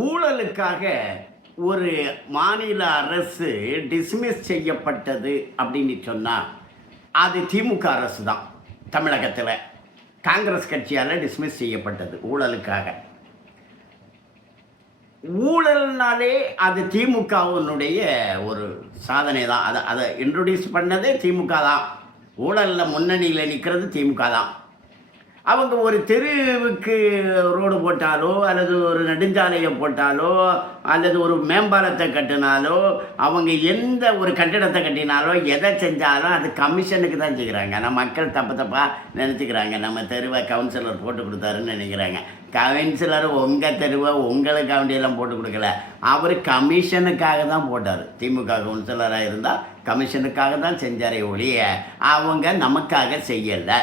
ஊழலுக்காக ஒரு மாநில அரசு டிஸ்மிஸ் செய்யப்பட்டது அப்படின்னு சொன்னால் அது திமுக அரசு தான் தமிழகத்தில். காங்கிரஸ் கட்சியால் டிஸ்மிஸ் செய்யப்பட்டது ஊழலுக்காக. ஊழல்னாலே அது திமுகவினுடைய ஒரு சாதனை தான். அதை அதை இன்ட்ரடியூஸ் பண்ணதே திமுக தான். ஊழலில் முன்னணியில் நிற்கிறது திமுக தான். அவங்க ஒரு தெருவுக்கு ரோடு போட்டாலோ அல்லது ஒரு நெடுஞ்சாலையை போட்டாலோ அல்லது ஒரு மேம்பாலத்தை கட்டினாலோ அவங்க எந்த ஒரு கட்டிடத்தை கட்டினாலோ எதை செஞ்சாலும் அது கமிஷனுக்கு தான் செய்கிறாங்க. நம்ம மக்கள் தப்பு தப்பாக நினச்சிக்கிறாங்க. நம்ம தெருவை கவுன்சிலர் போட்டு கொடுத்தாருன்னு நினைக்கிறாங்க. கவுன்சிலர் உங்கள் தெருவை உங்களுக்கு வண்டியெல்லாம் போட்டு கொடுக்கல. அவர் கமிஷனுக்காக தான் போட்டார். திமுக கவுன்சிலராக இருந்தால் கமிஷனுக்காக தான் செஞ்சாரே ஒழிய அவங்க நமக்காக செய்யலை.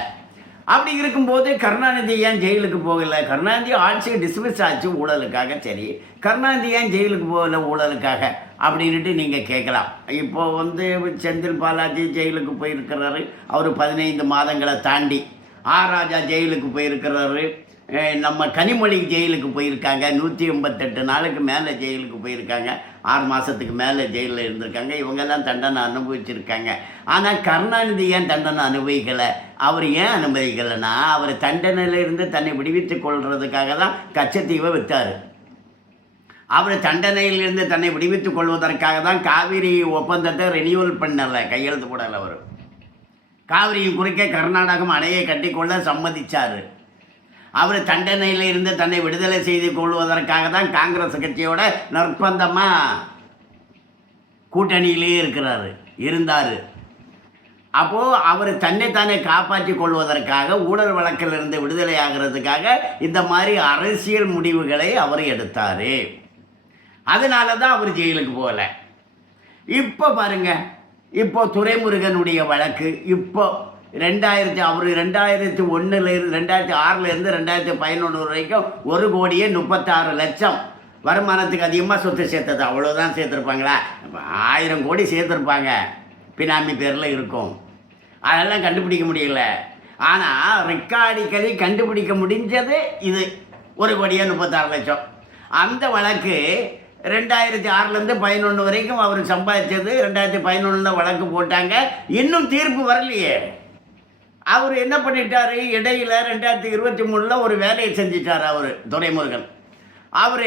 அப்படி இருக்கும்போது கருணாநிதி ஏன் ஜெயிலுக்கு போகல? கருணாநிதி ஆட்சி டிஸ்மிஸ் ஆச்சு ஊழலுக்காக. சரி கருணாநிதி ஏன் ஜெயிலுக்கு போகல ஊழலுக்காக? அப்படின்ட்டு நீங்கள் கேட்கலாம். இப்போ வந்து செந்தில் பாலாஜி ஜெயிலுக்கு போயிருக்கிறாரு. அவர் பதினைந்து மாதங்களை தாண்டி. ஆர் ராஜா ஜெயிலுக்கு போயிருக்கிறாரு. நம்ம கனிமொழி ஜெயிலுக்கு போயிருக்காங்க. நூற்றி எண்பத்தெட்டு நாளுக்கு மேலே ஜெயிலுக்கு போயிருக்காங்க. ஆறு மாதத்துக்கு மேலே ஜெயிலில் இருந்திருக்காங்க. இவங்கெல்லாம் தண்டனை அனுபவிச்சிருக்காங்க. ஆனால் கருணாநிதி ஏன் தண்டனை அனுபவிக்கலை? அவர் ஏன் அனுமதிக்கலைன்னா அவர் தண்டனையிலிருந்து தன்னை விடுவித்து கொள்வதுக்காக தான் கச்சத்தீவை விற்றார் அவர் தண்டனையிலிருந்து தன்னை விடுவித்துக் கொள்வதற்காக தான் காவிரி ஒப்பந்தத்தை ரெனியூவல் பண்ணலை கையெழுத்து போடலை அவர். காவிரியின் குறுக்கே கர்நாடகம் அணையை கட்டிக்கொள்ள சம்மதிச்சார். அவர் தண்டனையில் இருந்து தன்னை விடுதலை செய்து கொள்வதற்காக தான் காங்கிரஸ் கட்சியோட நிர்பந்தமாக கூட்டணியிலே இருக்கிறாரு இருந்தார். அப்போது அவர் தன்னைத்தானே காப்பாற்றி கொள்வதற்காக ஊழல் வழக்கிலிருந்து விடுதலை ஆகிறதுக்காக இந்த மாதிரி அரசியல் முடிவுகளை அவர் எடுத்தார். அதனால தான் அவர் ஜெயிலுக்கு போகல. இப்போ பாருங்க இப்போ துரைமுருகனுடைய வழக்கு இப்போ ரெண்டாயிரத்தி அவர் ரெண்டாயிரத்தி ஒன்றுலேருந்து ரெண்டாயிரத்தி ஆறுலேருந்து ரெண்டாயிரத்தி பதினொன்று வரைக்கும் ஒரு கோடியே முப்பத்தாறு லட்சம் வருமானத்துக்கு அதிகமாக சொத்து சேர்த்தது. அவ்வளோதான் சேர்த்துருப்பாங்களா? ஆயிரம் கோடி சேர்த்துருப்பாங்க. பினாமி பேரில் இருக்கும். அதெல்லாம் கண்டுபிடிக்க முடியல. ஆனால் ரெக்கார்டிக்கலி கண்டுபிடிக்க முடிஞ்சது இது. ஒரு கோடியே முப்பத்தாறு லட்சம். அந்த வழக்கு ரெண்டாயிரத்தி ஆறுலேருந்து பதினொன்று வரைக்கும் அவர் சம்பாதிச்சது. ரெண்டாயிரத்தி பதினொன்றில் வழக்கு போட்டாங்க. இன்னும் தீர்ப்பு வரலையே. அவர் என்ன பண்ணிட்டாரு? இடையில் ரெண்டாயிரத்தி இருபத்தி மூணில் ஒரு வேலையை செஞ்சிட்டார் அவர் துரைமுருகன். அவர்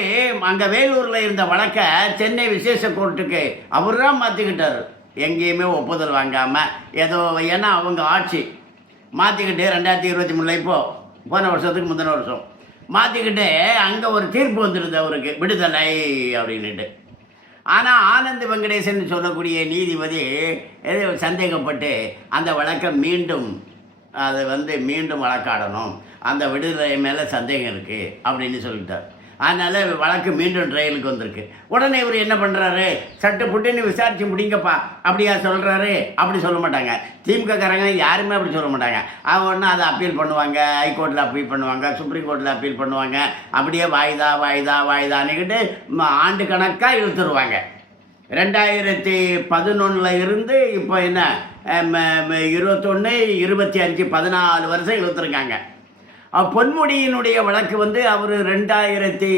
அங்கே வேலூரில் இருந்த வழக்கை சென்னை விசேஷ கோர்ட்டுக்கு அவர் தான் மாற்றிக்கிட்டார் எங்கேயுமே ஒப்புதல் வாங்காமல் ஏதோ ஏன்னா அவங்க ஆட்சி மாற்றிக்கிட்டு ரெண்டாயிரத்தி இருபத்தி மூணில் இப்போது போன வருஷத்துக்கு முந்தின வருஷம். மாற்றிக்கிட்டு அங்கே ஒரு தீர்ப்பு வந்துடுது அவருக்கு விடுதலை அப்படின்னுட்டு. ஆனால் ஆனந்த் வெங்கடேசன் சொல்லக்கூடிய நீதிபதி சந்தேகப்பட்டு அந்த வழக்கை மீண்டும் அதை வந்து மீண்டும் வழக்காடணும். அந்த விடுதலை மேலே சந்தேகம் இருக்குது அப்படின்னு சொல்லிட்டார். அதனால் வழக்கு மீண்டும் ட்ரையலுக்கு வந்திருக்கு. உடனே இவர் என்ன பண்ணுறாரு சட்டு புட்டுன்னு விசாரித்து முடிங்கப்பா அப்படியா சொல்கிறாரு அப்படி சொல்ல மாட்டாங்க. திமுககாரங்க யாருமே அப்படி சொல்ல மாட்டாங்க. அவங்க ஒன்று அதை அப்பீல் பண்ணுவாங்க ஹைகோர்ட்டில் அப்பீல் பண்ணுவாங்க சுப்ரீம் கோர்ட்டில் அப்பீல் பண்ணுவாங்க. அப்படியே வாய்தா வாய்தா வாய்தான்னுக்கிட்டு ஆண்டு கணக்காக இழுத்துருவாங்க. ரெண்டாயிரத்தி பதினொன்றில் இருந்து இப்போ என்ன இருபத்தொன்று இருபத்தி அஞ்சு பதினாலு வருஷம் இழுத்துருக்காங்க பொன்முடியினுடைய வழக்கு வந்து அவர் ரெண்டாயிரத்தி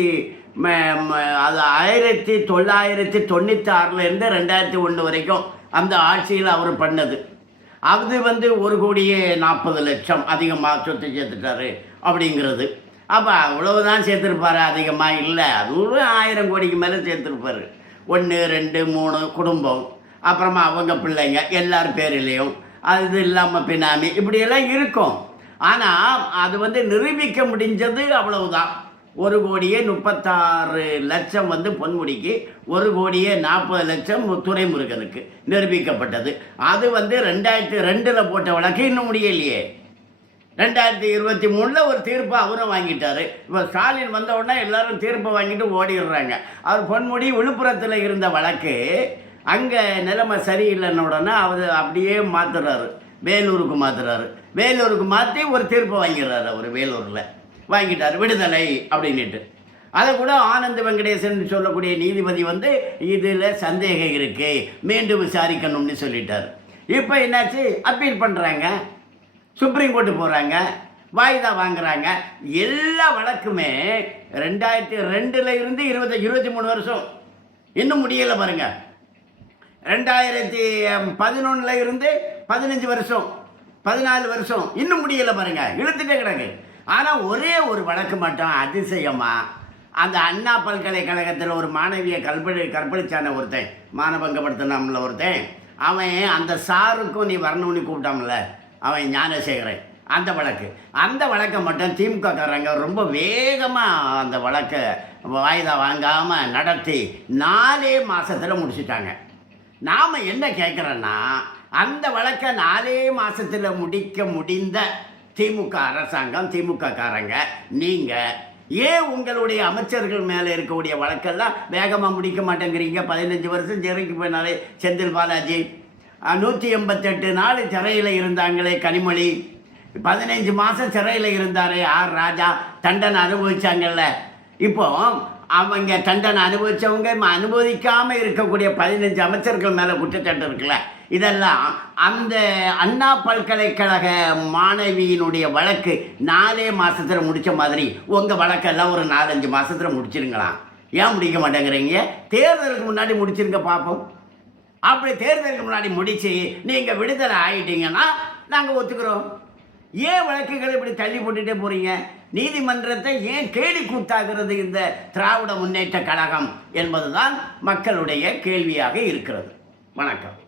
ம- ம- அது ஆயிரத்தி தொள்ளாயிரத்தி தொண்ணூற்றி ஆறுலேருந்து ரெண்டாயிரத்தி ஒன்று வரைக்கும் அந்த ஆட்சியில் அவர் பண்ணது. அது வந்து ஒரு கோடியே நாற்பது லட்சம் அதிகமாக சொத்து சேர்த்துட்டாரு அப்படிங்கிறது. அப்போ அவ்வளவுதான் சேர்த்துருப்பாரு அதிகமாக இல்லை. அதுவும் ஆயிரம் கோடிக்கு மேலே சேர்த்துருப்பாரு. ஒன்று ரெண்டு மூணு குடும்பம். அப்புறமா அவங்க பிள்ளைங்க எல்லார் பேரிலையும். அது இல்லாமல் பினாமி இப்படியெல்லாம் இருக்கும். ஆனால் அது வந்து நிரூபிக்க முடிஞ்சது அவ்வளவுதான். ஒரு கோடியே முப்பத்தாறு லட்சம் வந்து பொன்முடிக்கு ஒரு கோடியே நாற்பது லட்சம் துரைமுருகனுக்கு நிரூபிக்கப்பட்டது. அது வந்து ரெண்டாயிரத்தி ரெண்டில் போட்ட வழக்கு இன்னும் முடியலையே. ரெண்டாயிரத்தி இருபத்தி மூணில் ஒரு தீர்ப்பை அவரும் வாங்கிட்டாரு. இப்போ ஸ்டாலின் வந்த உடனே எல்லாரும் தீர்ப்பை வாங்கிட்டு ஓடிடுறாங்க. அவர் பொன்முடி விழுப்புரத்தில் இருந்த வழக்கு அங்கே நிலைமை சரியில்லைன்னு உடனே அவர் அப்படியே மாற்றுறாரு வேலூருக்கு மாற்றுறாரு வேலூருக்கு மாற்றி ஒரு தீர்ப்பை வாங்கிடுறாரு அவர் வேலூரில். வாங்கிட்டார் விடுதலை அப்படின்ட்டு அதை கூட ஆனந்த வெங்கடேசன் சொல்லக்கூடிய நீதிபதி வந்து இதில் சந்தேகம் இருக்குது மீண்டும் விசாரிக்கணும்னு சொல்லிட்டார். இப்போ என்னாச்சு? அப்பீல் பண்ணுறாங்க சுப்ரீம் கோர்ட்டு போகிறாங்க வாய்தா வாங்குறாங்க. எல்லா வழக்குமே ரெண்டாயிரத்தி ரெண்டுல இருந்து இருபத்தி இருபத்தி மூணு வருஷம். இன்னும் முடியலை பாருங்க. ரெண்டாயிரத்தி பதினொன்றில் இருந்து பதினஞ்சு வருஷம் பதினாலு வருஷம். இன்னும் முடியலை பாருங்க. இழுத்துட்டே கிடக்கு. ஆனால் ஒரே ஒரு வழக்கு மட்டும் அதிசயமாக அந்த அண்ணா பல்கலைக்கழகத்தில் ஒரு மாணவியை கற்பழி கற்பழிச்சான ஒருத்தன் மானபங்கப்படுத்தினாம்ல ஒருத்தன். அவன் அந்த சாருக்கும் நீ வரணும்னு கூப்பிட்டான்ல. அவன் ஞானசேகரன். அந்த வழக்கு. அந்த வழக்கை மட்டும் திமுகக்காரங்க ரொம்ப வேகமாக அந்த வழக்கை வாய்தா வாங்காமல் நடத்தி நாலே மாதத்தில் முடிச்சிட்டாங்க. நாம் என்ன கேட்குறோன்னா அந்த வழக்கை நாலே மாதத்தில் முடிக்க முடிந்த திமுக அரசாங்கம் திமுகக்காரங்க நீங்கள் ஏன் உங்களுடைய அமைச்சர்கள் மேலே இருக்கக்கூடிய வழக்கெல்லாம் வேகமாக முடிக்க மாட்டேங்கிறீங்க? பதினஞ்சு வருஷம் சிறைக்கு போனாலே செந்தில் பாலாஜி நூற்றி எண்பத்தெட்டு நாள் சிறையில் இருந்தாங்களே கனிமொழி. பதினைஞ்சு மாதம் சிறையில் இருந்தாரே ஆர் ராஜா. தண்டனை அனுபவிச்சாங்கல்ல. இப்போ அவங்க தண்டனை அனுபவிச்சவங்க அனுபவிக்காமல் இருக்கக்கூடிய பதினஞ்சு அமைச்சர்கள் மேலே குற்றச்சாட்டு இருக்குல்ல. இதெல்லாம் அந்த அண்ணா பல்கலைக்கழக மாணவியினுடைய வழக்கு நாலே மாதத்தில் முடித்த மாதிரி. உங்கள் வழக்கெல்லாம் ஒரு நாலஞ்சு மாதத்தில் முடிச்சிருங்களாம் ஏன் முடிக்க மாட்டேங்கிறீங்க? தேர்தலுக்கு முன்னாடி முடிச்சிருங்க பார்ப்போம் அப்படி தேர்தலுக்கு முன்னாடி முடித்து நீங்கள் விடுதலை ஆகிட்டீங்கன்னா நாங்கள் ஒத்துக்கிறோம். ஏன் வழக்குகளை இப்படி தள்ளி போட்டுட்டே போகிறீங்க நீதிமன்றத்தை ஏன் கேலி கூத்தாகிறது இந்த திராவிட முன்னேற்ற கழகம் என்பதுதான் மக்களுடைய கேள்வியாக இருக்கிறது. வணக்கம்.